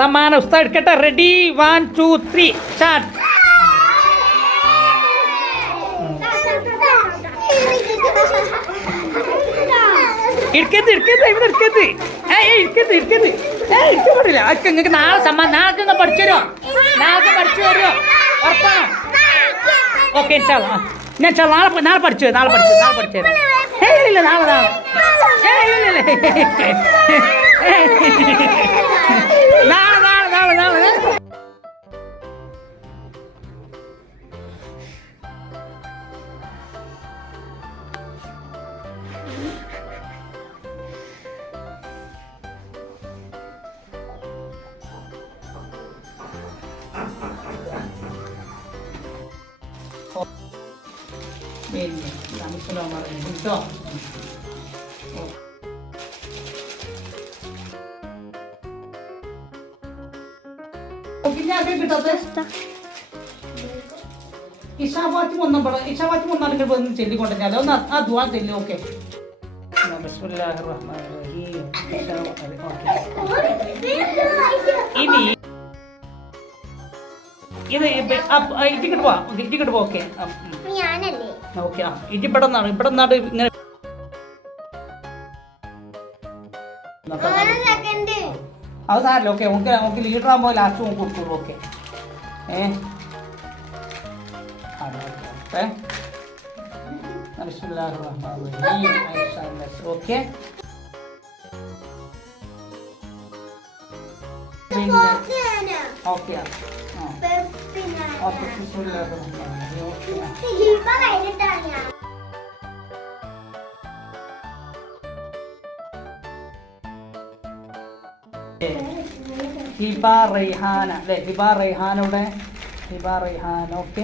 സമ്മാനം ഉസ്താദ് എടുക്കട്ടെ. Ready 1 2 3 start. നിങ്ങൾക്ക് നാളെ സമ്മാനം നാളെ പഠിച്ചു തരുമോ? നാളെ പഠിച്ചു തരുമോ? ഉറപ്പാണോ? ഓക്കെ ഞാൻ നാളെ പഠിച്ചു തരാം. ഇല്ല നാളെ ഇഷാവാത്തി ഒന്നാണെങ്കിൽ വന്ന് ചൊല്ലിക്കൊണ്ടിരുന്നാലോ? ഒന്ന് ആ ദുആ ചൊല്ലി. ഓക്കെ. ഇനി ഇത് ഇജിക്കിട്ട് പോ. Okay okay. ഇവിടെ നിന്നാണ് ഇങ്ങനെ അത് സാരല്ലോ. ഓക്കെ നമുക്ക് ലീഡർ ആകുമ്പോൾ ലാസ്റ്റ് നമുക്ക് കൊടുക്കുള്ളൂ. Okay okay. Okay Hiba Raihana അല്ലേ? ഹിബ റൈഹാനയുടെ ഹിബ റൈഹാൻ. ഓക്കെ